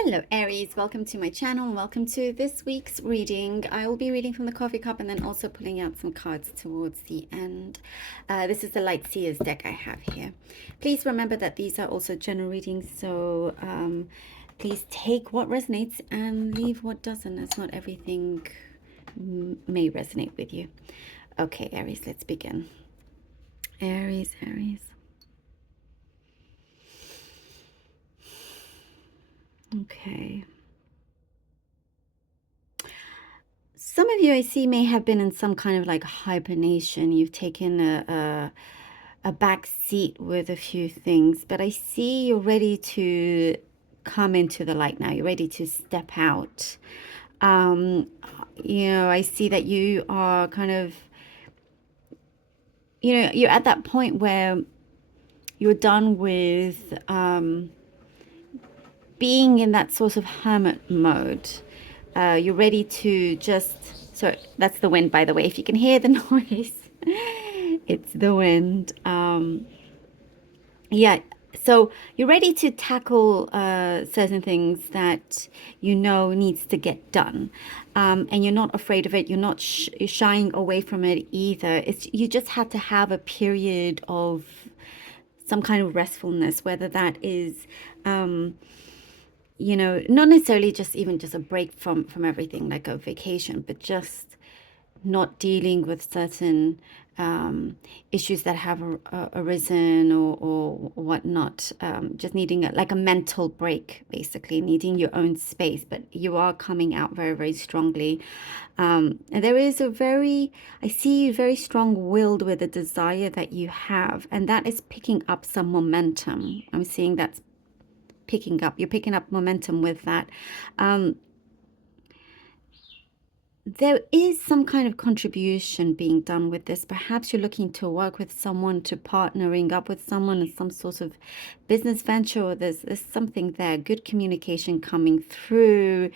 Hello Aries, welcome to my channel and welcome to this week's reading. I will be reading from the coffee cup and then also pulling out some cards towards the end. This is the Light Seers deck I have here. Please remember that these are also general readings, so please take what resonates and leave what doesn't, as not everything may resonate with you. Okay, Aries, let's begin. Aries. Okay. Some of you I see may have been in some kind of like hibernation. You've taken a back seat with a few things, but I see you're ready to come into the light now. You're ready to step out. I see that you are kind of, you're at that point where you're done with being in that sort of hermit mode. You're ready to just, so that's the wind, by the way, if you can hear the noise, it's the wind. Yeah, so you're ready to tackle certain things that you know needs to get done, and you're not afraid of it. You're not shying away from it either. You just had to have a period of some kind of restfulness, whether that is not necessarily just a break from everything, like a vacation, but just not dealing with certain issues that have arisen or whatnot. Just needing like a mental break, basically needing your own space. But you are coming out very, very strongly. And there is I see you very strong-willed with a desire that you have, and that is picking up some momentum. I'm seeing that's you're picking up momentum with that. There is some kind of contribution being done with this. Perhaps you're looking to work with someone, to partnering up with someone in some sort of business venture, or there's something there, good communication coming through,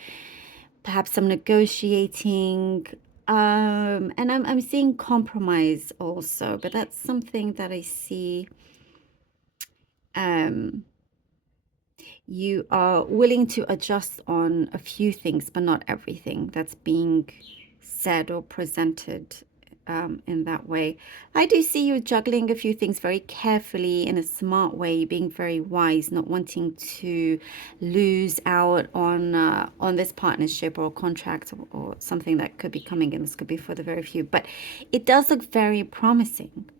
perhaps some negotiating, and I'm seeing compromise also, but that's something that I see. You are willing to adjust on a few things, but not everything that's being said or presented in that way. I do see you juggling a few things very carefully in a smart way, being very wise, not wanting to lose out on this partnership or contract or something that could be coming in. This could be for the very few, but it does look very promising.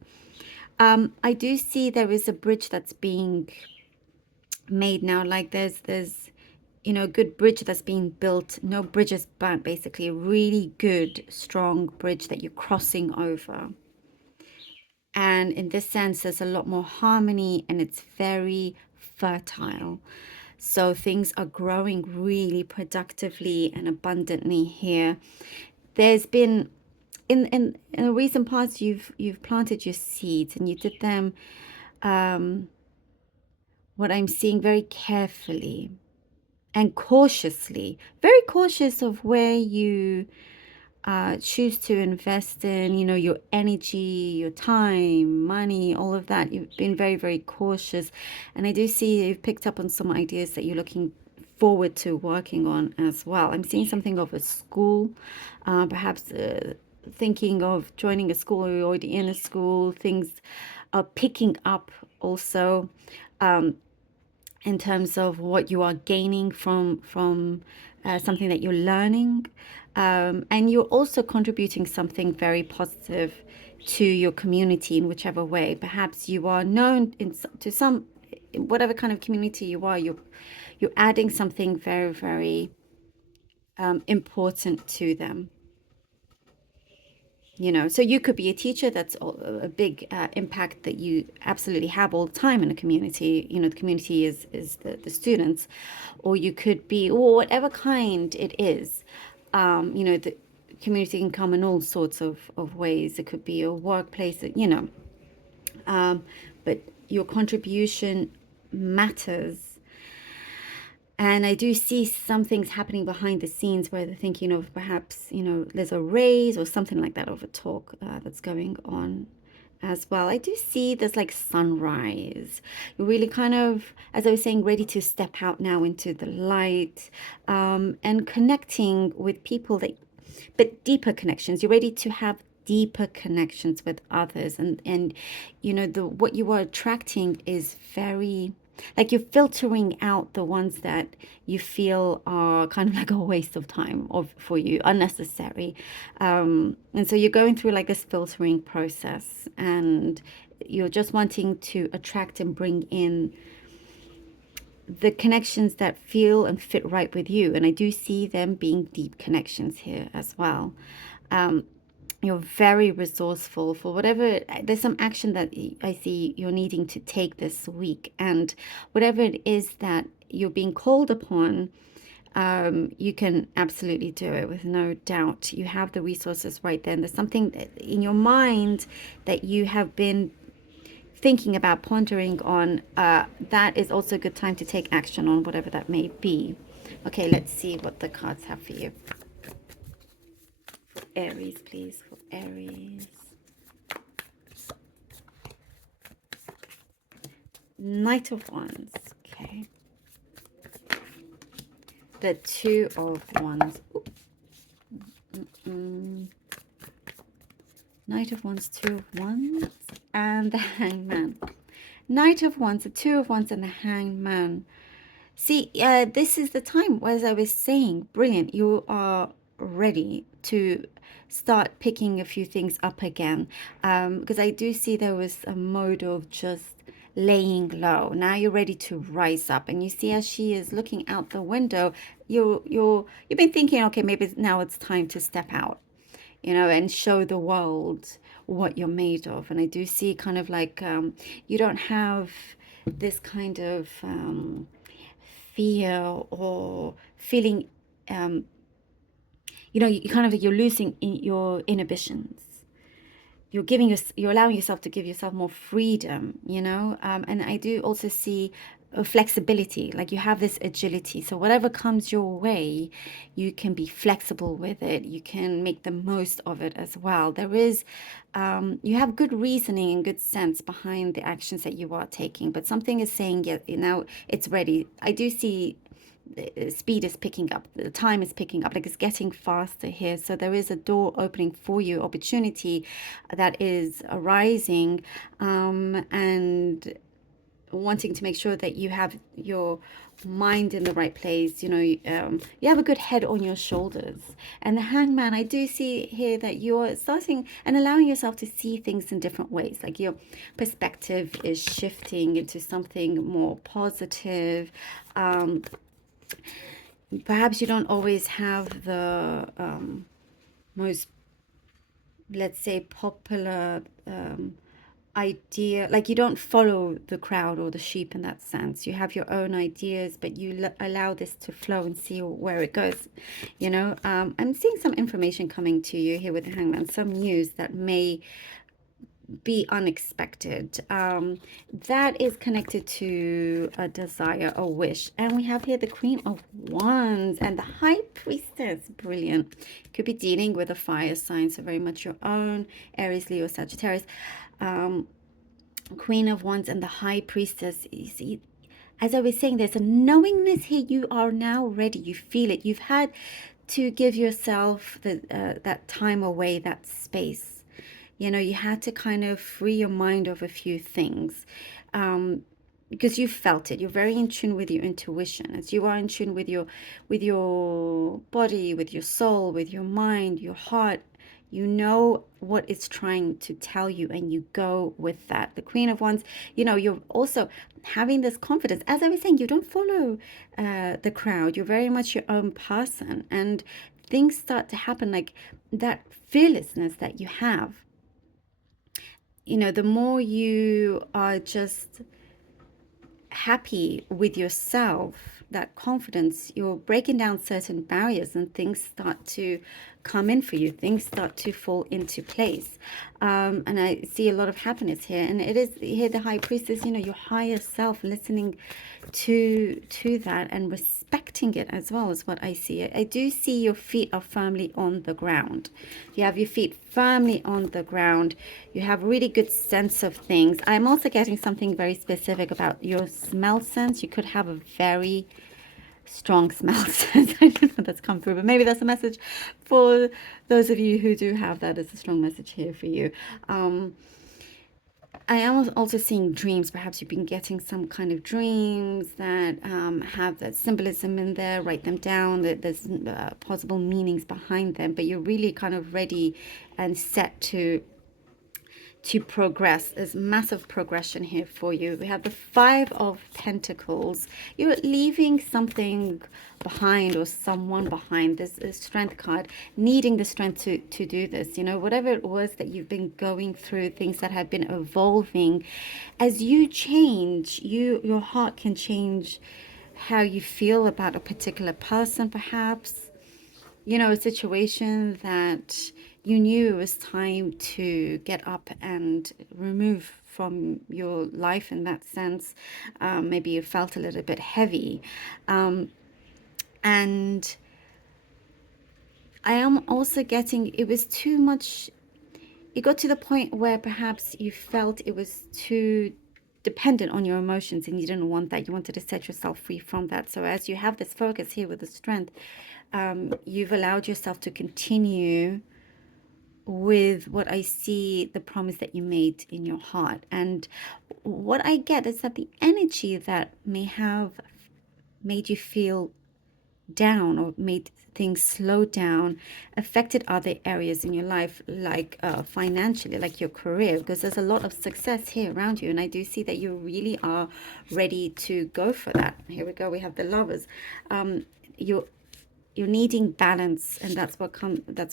I do see there is a bridge that's being made now, like there's a good bridge that's being built, no bridges burnt, basically a really good strong bridge that you're crossing over. And in this sense there's a lot more harmony and it's very fertile, so things are growing really productively and abundantly here. There's been in the recent past you've planted your seeds and you did them what I'm seeing very carefully and cautiously, very cautious of where you choose to invest in, your energy, your time, money, all of that. You've been very, very cautious. And I do see you've picked up on some ideas that you're looking forward to working on as well. I'm seeing something of a school, perhaps thinking of joining a school, or you're already in a school. Things are picking up also. In terms of what you are gaining from something that you're learning, and you're also contributing something very positive to your community in whichever way. Perhaps you are known to some, whatever kind of community you are, you're adding something very, very important to them. So you could be a teacher. That's a big impact that you absolutely have all the time in a community. The community is the students, or you could be, or whatever kind it is. The community can come in all sorts of ways. It could be a workplace, but your contribution matters. And I do see some things happening behind the scenes where they're thinking of perhaps, there's a raise or something like that, of a talk that's going on. as well. I do see there's like sunrise. You're really kind of, as I was saying, ready to step out now into the light, and connecting with people that, but deeper connections. You're ready to have deeper connections with others, and you know, the what you are attracting is very, like, you're filtering out the ones that you feel are kind of like a waste of time of for you, unnecessary. And so you're going through like this filtering process, and you're just wanting to attract and bring in the connections that feel and fit right with you. And I do see them being deep connections here as well. Um, you're very resourceful for whatever, there's some action that I see you're needing to take this week. And whatever it is that you're being called upon, you can absolutely do it with no doubt. You have the resources right there. And there's something in your mind that you have been thinking about, pondering on. That is also a good time to take action on whatever that may be. Okay, let's see what the cards have for you. For Aries, please, for Aries. Knight of Wands. Okay. The Two of Wands. Knight of Wands, Two of Wands, and the Hangman. Knight of Wands, the Two of Wands, and the Hangman. See, this is the time, as I was saying, brilliant. You are ready to start picking a few things up again. Because I do see there was a mode of just laying low. Now you're ready to rise up. And you see, as she is looking out the window, you've been thinking, okay, maybe now it's time to step out, you know, and show the world what you're made of. And I do see kind of like, you don't have this kind of fear or feeling, you know, you're losing in your inhibitions. You're allowing yourself to give yourself more freedom, you know. And I do also see flexibility, like you have this agility. So whatever comes your way, you can be flexible with it. You can make the most of it as well. There is, you have good reasoning and good sense behind the actions that you are taking. But something is saying, yeah, now it's ready. I do see speed is picking up, the time is picking up, like it's getting faster here. So there is a door opening for you, opportunity that is arising, and wanting to make sure that you have your mind in the right place. You know, you have a good head on your shoulders. And the Hangman, I do see here that you're starting and allowing yourself to see things in different ways, like your perspective is shifting into something more positive. Perhaps you don't always have the most, let's say, popular idea, like you don't follow the crowd or the sheep in that sense. You have your own ideas, but you allow this to flow and see where it goes, you know. I'm seeing some information coming to you here with the Hangman, some news that may be unexpected, that is connected to a desire, a wish. And we have here the Queen of Wands and the High Priestess. Brilliant. Could be dealing with a fire sign, so very much your own, Aries, Leo, Sagittarius. Queen of Wands and the High Priestess. You see, as I was saying, there's a knowingness here. You are now ready. You feel it. You've had to give yourself that time away, that space. You know, you had to kind of free your mind of a few things, because you felt it. You're very in tune with your intuition, as you are in tune with your body, with your soul, with your mind, your heart. You know what it's trying to tell you, and you go with that. The Queen of Wands, you know, you're also having this confidence. As I was saying, you don't follow the crowd. You're very much your own person, and things start to happen, like that fearlessness that you have. You know, the more you are just happy with yourself, that confidence, you're breaking down certain barriers, and things start to come in for you. Things start to fall into place. And I see a lot of happiness here. And it is here, the High Priestess, you know, your higher self, listening to that and respecting expecting it as well, is what I see. I do see your feet are firmly on the ground. You have your feet firmly on the ground. You have really good sense of things. I'm also getting something very specific about your smell sense. You could have a very strong smell sense. I don't know if that's come through, but maybe that's a message for those of you who do have that. It's a strong message here for you. I am also seeing dreams. Perhaps you've been getting some kind of dreams that have that symbolism in there. Write them down. That there's possible meanings behind them, but you're really kind of ready and set to progress. There's massive progression here for you. We have the Five of Pentacles. You're leaving something behind or someone behind. This is Strength card, needing the strength to do this. You know, whatever it was that you've been going through, things that have been evolving. As you change, your heart can change how you feel about a particular person, perhaps. You know, a situation that you knew it was time to get up and remove from your life in that sense. Maybe you felt a little bit heavy. And I am also getting, it was too much. It got to the point where perhaps you felt it was too dependent on your emotions and you didn't want that. You wanted to set yourself free from that. So as you have this focus here with the strength, you've allowed yourself to continue with what I see, the promise that you made in your heart. And what I get is that the energy that may have made you feel down or made things slow down affected other areas in your life, like financially, like your career, because there's a lot of success here around you, and I do see that you really are ready to go for that. Here we go. We have the Lovers. You're needing balance, and that's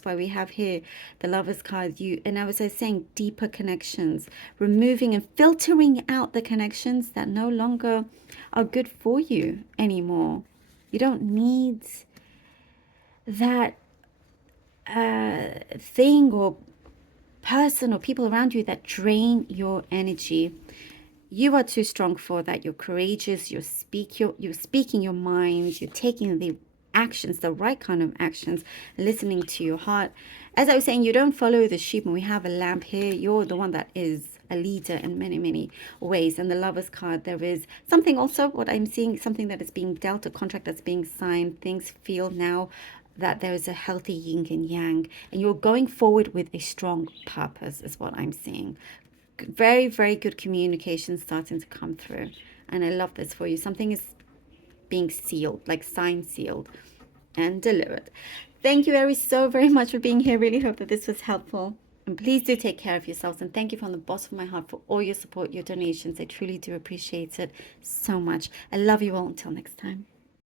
why we have here the Lovers card. And I was saying, deeper connections, removing and filtering out the connections that no longer are good for you anymore. You don't need that thing or person or people around you that drain your energy. You are too strong for that. You're courageous. You're speaking your mind. You're taking the actions, the right kind of actions, listening to your heart. As I was saying, you don't follow the sheep. When we have a lamb here, you're the one that is a leader in many, many ways. And the Lovers card, there is something also, what I'm seeing, something that is being dealt, a contract that's being signed. Things feel now that there is a healthy yin and yang, and you're going forward with a strong purpose is what I'm seeing. Very, very good communication starting to come through. And I love this for you. Something is being sealed, like signed, sealed, and delivered. Thank you, Aries, so very much for being here. Really hope that this was helpful. And please do take care of yourselves. And thank you from the bottom of my heart for all your support, your donations. I truly do appreciate it so much. I love you all. Until next time.